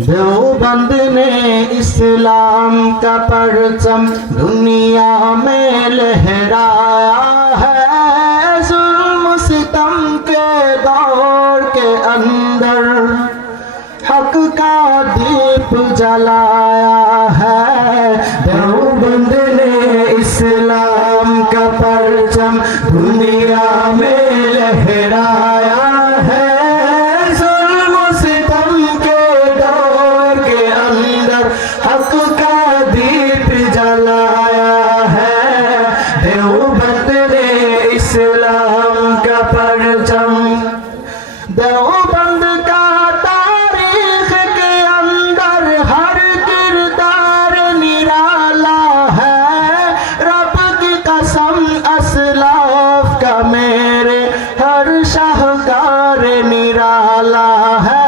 देवबंद ने इस्लाम का परचम दुनिया में लहराया है। जुल्म सितम के दौर के अंदर हक का दीप जलाया है। देवबंद ने इस्लाम का परचम दुनिया में लहराया वाला है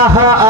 Aha, aha.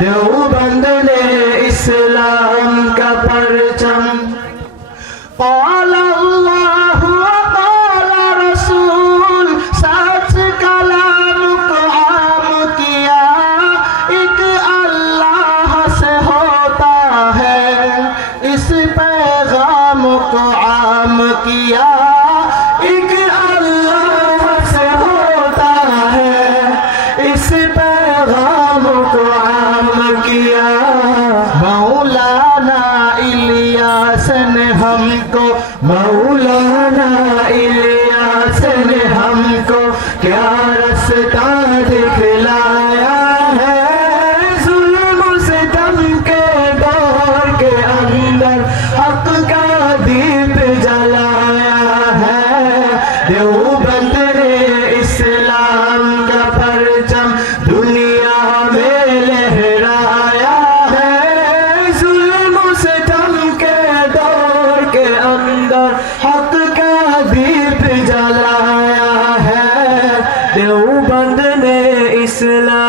দেওবাল हमको, मौलाना इलियास ने हमको, क्या रास्ता दिखलाया है? जुल्म से दम के दौर के अंदर हक का दीप जलाया है। देव देव बंद में इस्लाम